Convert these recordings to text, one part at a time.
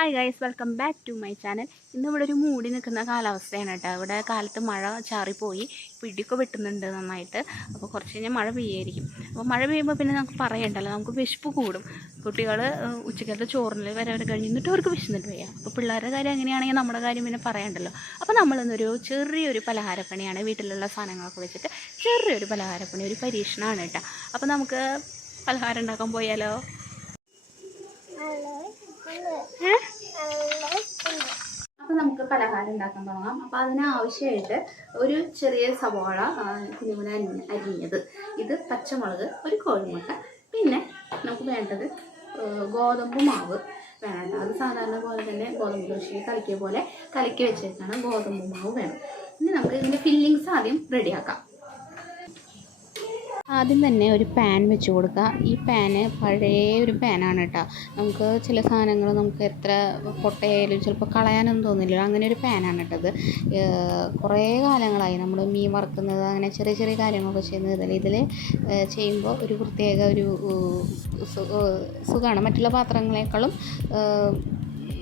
Hi guys, welcome back to my channel. ഇന്നിവിടെ ഒരു മൂടി നിൽക്കുന്ന കാലാവസ്ഥയാണ് കേട്ടോ. ഇവിടെ കാലത്ത് മഴ ചാറിപ്പോയി, പിടിയൊക്കെ വെട്ടുന്നുണ്ട് നന്നായിട്ട്. അപ്പോൾ കുറച്ച് കഴിഞ്ഞാൽ മഴ പെയ്യായിരിക്കും. അപ്പോൾ മഴ പെയ്യുമ്പോൾ പിന്നെ നമുക്ക് പറയണ്ടല്ലോ, നമുക്ക് വിശപ്പ് കൂടും. കുട്ടികൾ ഉച്ചക്കലത്തെ ചോറിൽ വരെ കഴിഞ്ഞിട്ട് അവർക്ക് വിശന്നിട്ട് വയ്യാം. അപ്പോൾ പിള്ളേരുടെ കാര്യം എങ്ങനെയാണെങ്കിൽ നമ്മുടെ കാര്യം പിന്നെ പറയണ്ടല്ലോ. അപ്പോൾ നമ്മളിന്നൊരു ചെറിയൊരു പലഹാരപ്പണിയാണ്, വീട്ടിലുള്ള സാധനങ്ങളൊക്കെ വെച്ചിട്ട് ചെറിയൊരു പലഹാരപ്പണി, ഒരു പരീക്ഷണമാണ് കേട്ടോ. അപ്പോൾ നമുക്ക് പലഹാരം ഉണ്ടാക്കാൻ പോയാലോ? അപ്പോൾ നമുക്ക് പലഹാരം ഉണ്ടാക്കാൻ തുടങ്ങാം. അപ്പോൾ അതിനാവശ്യമായിട്ട് ഒരു ചെറിയ സവാള കുഞ്ഞുകുഞ്ഞ അരിഞ്ഞത്, ഇത് പച്ചമുളക്, ഒരു കോഴിമുട്ട, പിന്നെ നമുക്ക് വേണ്ടത് ഗോതമ്പ് മാവ് വേണം. അത് സാധാരണ പോലെ തന്നെ ഗോതമ്പ് ദോശ കലക്കിയ പോലെ കലക്കി വെച്ചേക്കാണ് ഗോതമ്പ് മാവ് വേണം. ഇനി നമുക്ക് ഇതിൻ്റെ ഫില്ലിങ്സ് ആദ്യം റെഡിയാക്കാം. ആദ്യം തന്നെ ഒരു പാൻ വെച്ച് കൊടുക്കുക. ഈ പാന് പഴയ ഒരു പാനാണ് കേട്ടോ. നമുക്ക് ചില സാധനങ്ങൾ നമുക്ക് എത്ര പൊട്ടയായാലും ചിലപ്പോൾ കളയാനൊന്നും തോന്നില്ല. അങ്ങനെ ഒരു പാനാണ് കേട്ടത്. കുറേ കാലങ്ങളായി നമ്മൾ മീൻ വറുക്കുന്നത്, അങ്ങനെ ചെറിയ ചെറിയ കാര്യങ്ങളൊക്കെ ചെയ്യുന്നത് ഇതിൽ ചെയ്യുമ്പോൾ ഒരു പ്രത്യേക ഒരു സുഖമാണ്. മറ്റുള്ള പാത്രങ്ങളെക്കാളും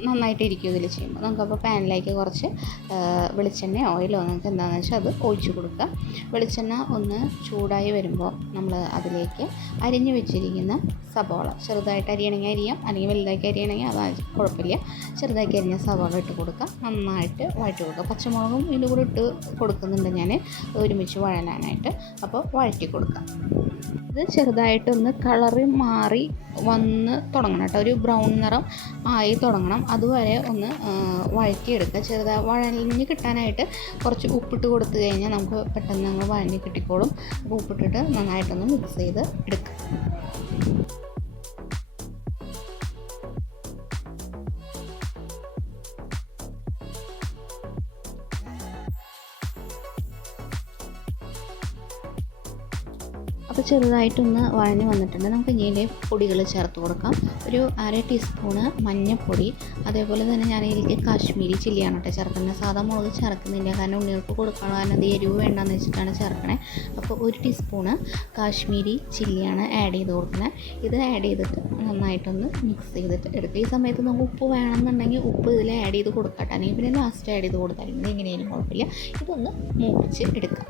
നന്നായിട്ടിരിക്കും ഇതിൽ ചെയ്യുമ്പോൾ. നമുക്കപ്പോൾ പാനിലേക്ക് കുറച്ച് വെളിച്ചെണ്ണ ഓയിലോ നമുക്ക് എന്താണെന്ന് വെച്ചാൽ അത് ഒഴിച്ച് കൊടുക്കുക. വെളിച്ചെണ്ണ ഒന്ന് ചൂടായി വരുമ്പോൾ നമ്മൾ അതിലേക്ക് അരിഞ്ഞു വെച്ചിരിക്കുന്ന സവാള, ചെറുതായിട്ട് അരിയണമെങ്കിൽ അരിയാം, അല്ലെങ്കിൽ വലുതാക്കി അരിയണമെങ്കിൽ അത് കുഴപ്പമില്ല. ചെറുതാക്കി അരിഞ്ഞ സവാള ഇട്ട് കൊടുക്കുക, നന്നായിട്ട് വഴറ്റി കൊടുക്കുക. പച്ചമുളകും ഇതിൻ്റെ കൂടെ ഇട്ട് കൊടുക്കുന്നുണ്ട് ഞാൻ, ഒരുമിച്ച് വഴലാനായിട്ട്. അപ്പോൾ വഴറ്റി കൊടുക്കുക. ഇത് ചെറുതായിട്ടൊന്ന് കളറ് മാറി വന്ന് തുടങ്ങണം കേട്ടോ. ഒരു ബ്രൗൺ നിറം ആയി തുടങ്ങണം. അതുവരെ ഒന്ന് വഴറ്റിയെടുക്കുക. ചെറുതായി വഴഞ്ഞ് കിട്ടാനായിട്ട് കുറച്ച് ഉപ്പിട്ട് കൊടുത്തു കഴിഞ്ഞാൽ നമുക്ക് പെട്ടെന്ന് അങ്ങ് വഴഞ്ഞ് കിട്ടിക്കോളും. അപ്പോൾ ഉപ്പിട്ടിട്ട് നന്നായിട്ടൊന്ന് മിക്സ് ചെയ്ത് എടുക്കുക. അപ്പോൾ ചെറുതായിട്ടൊന്ന് വഴഞ്ഞ് വന്നിട്ടുണ്ട്. നമുക്ക് ഇനിയിലെ പൊടികൾ ചേർത്ത് കൊടുക്കാം. ഒരു 1/2 ടീസ്പൂണ് മഞ്ഞൾപ്പൊടി, അതേപോലെ തന്നെ ഞാൻ ഇതിലേക്ക് കാശ്മീരി ചില്ലിയാണ് കേട്ടോ ചേർക്കുന്നത്. സാധാ മുളക് ചേർക്കുന്നില്ല, കാരണം ഉണ്ണികൾക്ക് കൊടുക്കണം, കാരണം അത് എരിവ് വേണ്ടെന്ന് വെച്ചിട്ടാണ് ചേർക്കണേ. അപ്പോൾ 1 ടീസ്പൂണ് കാശ്മീരി ചില്ലിയാണ് ആഡ് ചെയ്ത് കൊടുക്കുന്നത്. ഇത് ആഡ് ചെയ്തിട്ട് നന്നായിട്ടൊന്ന് മിക്സ് ചെയ്തിട്ട് എടുക്കുക. ഈ സമയത്ത് നമുക്ക് ഉപ്പ് വേണമെന്നുണ്ടെങ്കിൽ ഉപ്പ് ഇതിൽ ആഡ് ചെയ്ത് കൊടുക്കട്ടെ, അല്ലെങ്കിൽ പിന്നെ ലാസ്റ്റ് ആഡ് ചെയ്ത് കൊടുത്താൽ മതി, എങ്ങനെയാലും കുഴപ്പമില്ല. ഇതൊന്ന് മൂപ്പിച്ച് എടുക്കാം.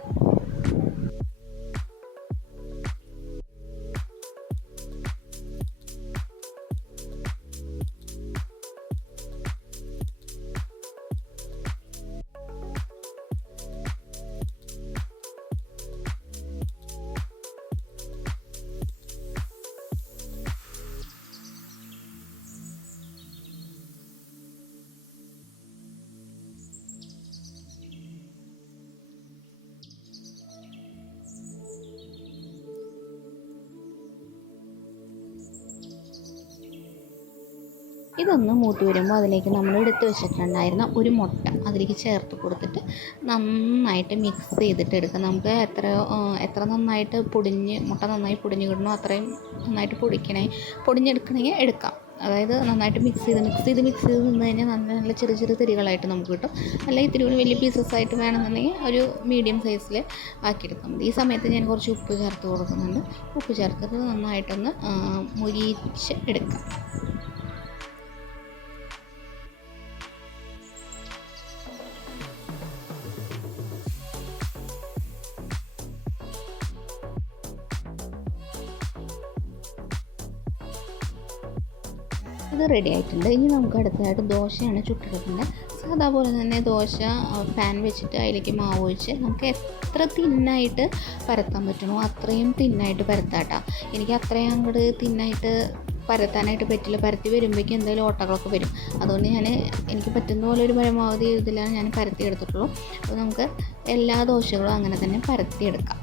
ഇതൊന്ന് മൂത്ത് വരുമ്പോൾ അതിലേക്ക് നമ്മൾ എടുത്ത് വെച്ചിട്ടുണ്ടായിരുന്ന ഒരു മുട്ട അതിലേക്ക് ചേർത്ത് കൊടുത്തിട്ട് നന്നായിട്ട് മിക്സ് ചെയ്തിട്ട് എടുക്കുക. നമുക്ക് എത്ര നന്നായിട്ട് മുട്ട നന്നായി പൊടിഞ്ഞ് കിട്ടണോ അത്രയും നന്നായിട്ട് പൊടിഞ്ഞെടുക്കണമെങ്കിൽ എടുക്കാം. അതായത് നന്നായിട്ട് മിക്സ് ചെയ്ത് നിന്ന് കഴിഞ്ഞാൽ നല്ല ചെറിയ ചെറിയ തിരികളായിട്ട് നമുക്ക് കിട്ടും. അല്ലെങ്കിൽ തിരികൾ വലിയ പീസസ് ആയിട്ട് വേണമെന്നുണ്ടെങ്കിൽ ഒരു മീഡിയം സൈസിൽ ആക്കിയെടുക്കാം. ഈ സമയത്ത് ഞാൻ കുറച്ച് ഉപ്പ് ചേർത്ത് കൊടുക്കുന്നുണ്ട്. ഉപ്പ് ചേർത്തിട്ട് നന്നായിട്ടൊന്ന് മുരിച്ച് എടുക്കാം. ഇത് റെഡി ആയിട്ടുണ്ട്. ഇനി നമുക്ക് അടുത്തതായിട്ട് ദോശയാണ് ചുട്ടെടുക്കുന്നത്. സാധാ പോലെ തന്നെ ദോശ പാൻ വെച്ചിട്ട് അതിലേക്ക് മാവ് ഒഴിച്ച് നമുക്ക് എത്ര തിന്നായിട്ട് പരത്താൻ പറ്റണോ അത്രയും തിന്നായിട്ട് പരത്താട്ടോ. എനിക്ക് അത്രയും അങ്ങോട്ട് തിന്നായിട്ട് പരത്താനായിട്ട് പറ്റില്ല. പരത്തി വരുമ്പോഴേക്കും എന്തായാലും ഓട്ടകളൊക്കെ വരും. അതുകൊണ്ട് എനിക്ക് പറ്റുന്ന പോലെ ഒരു പരമാവധി ഇതിലാണ് ഞാൻ പരത്തി എടുത്തിട്ടുള്ളൂ. അപ്പോൾ നമുക്ക് എല്ലാ ദോശകളും അങ്ങനെ തന്നെ പരത്തിയെടുക്കാം.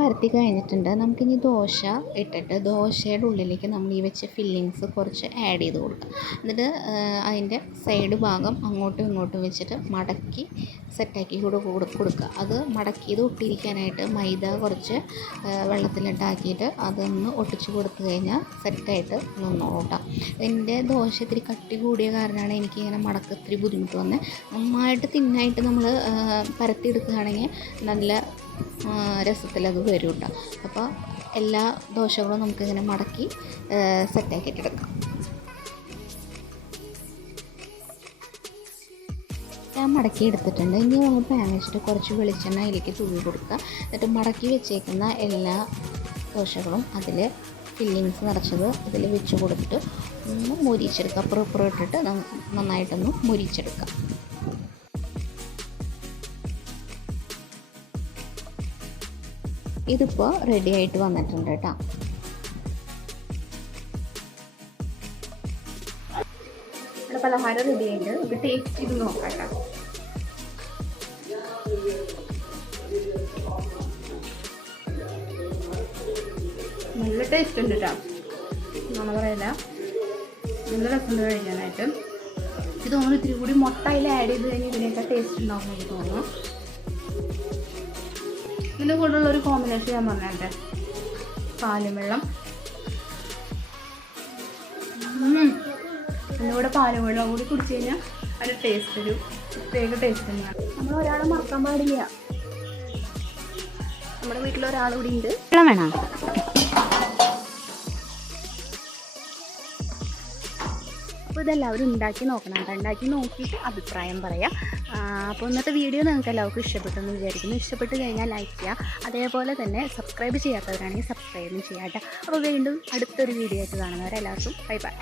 പരത്തി കഴിഞ്ഞിട്ടുണ്ട്. നമുക്കിനി ദോശ ഇട്ടിട്ട് ദോശയുടെ ഉള്ളിലേക്ക് നമ്മൾ ഈ വെച്ച ഫില്ലിങ്സ് കുറച്ച് ആഡ് ചെയ്ത് കൊടുക്കുക. എന്നിട്ട് അതിൻ്റെ സൈഡ് ഭാഗം അങ്ങോട്ടും ഇങ്ങോട്ടും വെച്ചിട്ട് മടക്കി സെറ്റാക്കി കൊടുക്കുക. അത് മടക്കിയത് ഒട്ടിയിരിക്കാനായിട്ട് മൈദ കുറച്ച് വെള്ളത്തിലിട്ടാക്കിയിട്ട് അതൊന്ന് ഒട്ടിച്ച് കൊടുത്തു കഴിഞ്ഞാൽ സെറ്റായിട്ട് നിന്നോട്ടാം. ഇതിൻ്റെ ദോശ ഇത്തിരി കട്ടി കൂടിയ കാരണമാണ് എനിക്കിങ്ങനെ മടക്ക് ഇത്തിരി ബുദ്ധിമുട്ട് വന്നത്. നന്നായിട്ട് തിന്നായിട്ട് നമ്മൾ പരത്തിയെടുക്കുകയാണെങ്കിൽ നല്ല രസത്തിലത് വരും കേട്ടോ. അപ്പോൾ എല്ലാ ദോശകളും നമുക്കിങ്ങനെ മടക്കി സെറ്റാക്കിയിട്ടെടുക്കാം. ഞാൻ മടക്കി എടുത്തിട്ടുണ്ട്. ഇനി നമ്മൾ പാൻ വെച്ചിട്ട് കുറച്ച് വെളിച്ചെണ്ണ അതിലേക്ക് തൂവി കൊടുക്കുക. എന്നിട്ട് മടക്കി വെച്ചേക്കുന്ന എല്ലാ ദോശകളും അതിൽ ഫില്ലിങ്സ് നിറച്ചത് ഇതിൽ വെച്ച് കൊടുത്തിട്ട് ഒന്ന് മുരിച്ചെടുക്കുക. അപ്പുറം ഇട്ടിട്ട് നന്നായിട്ടൊന്ന് മുരിച്ചെടുക്കുക. ഇതിപ്പോൾ റെഡി ആയിട്ട് വന്നിട്ടുണ്ട് കേട്ടോ. ഇവിടെ പലഹാരം റെഡി ആയിട്ട് ഇത് ടേസ്റ്റ് ചെയ്ത് നോക്കാം കേട്ടോ. നല്ല ടേസ്റ്റ് ഉണ്ട് കേട്ടോ, നമ്മൾ പറയില്ല, നല്ല രസമുണ്ട് കഴിക്കാനായിട്ട്. ഇത് തോന്നുന്നു ഇത്തിരി കൂടി മുട്ട അതിൽ ആഡ് ചെയ്ത് കഴിഞ്ഞാൽ ഇതിനൊക്കെ ടേസ്റ്റ് ഉണ്ടാവും എനിക്ക് തോന്നുന്നു. ഇതിൻ്റെ കൂടെയുള്ള ഒരു കോമ്പിനേഷൻ ഞാൻ പറഞ്ഞേ, പാലും വെള്ളം. ഇതിൻ്റെ കൂടെ പാലും വെള്ളം കൂടി കുടിച്ച് കഴിഞ്ഞാൽ അതിൻ്റെ ടേസ്റ്റ് ഒരു പ്രത്യേക ടേസ്റ്റ് തന്നെയാണ്. നമ്മൾ ഒരാളെ മറക്കാൻ പാടില്ല. നമ്മുടെ വീട്ടിൽ ഒരാൾ കൂടി ഉണ്ട്. വെള്ളം വേണം. അപ്പോൾ ഇതെല്ലാവരും ഉണ്ടാക്കി നോക്കണം കേട്ടോ. ഉണ്ടാക്കി നോക്കിയിട്ട് അഭിപ്രായം പറയാം. അപ്പോൾ ഇന്നത്തെ വീഡിയോ നിങ്ങൾക്ക് എല്ലാവർക്കും ഇഷ്ടപ്പെട്ടെന്ന് വിചാരിക്കുന്നു. ഇഷ്ടപ്പെട്ട് കഴിഞ്ഞാൽ ലൈക്ക് ചെയ്യുക. അതേപോലെ തന്നെ സബ്സ്ക്രൈബ് ചെയ്യാത്തവരാണെങ്കിൽ സബ്സ്ക്രൈബും ചെയ്യാം കേട്ടോ. അപ്പോൾ വീണ്ടും അടുത്തൊരു വീഡിയോ ആയിട്ട് കാണുന്നവരെല്ലാവർക്കും ബൈ ബൈ.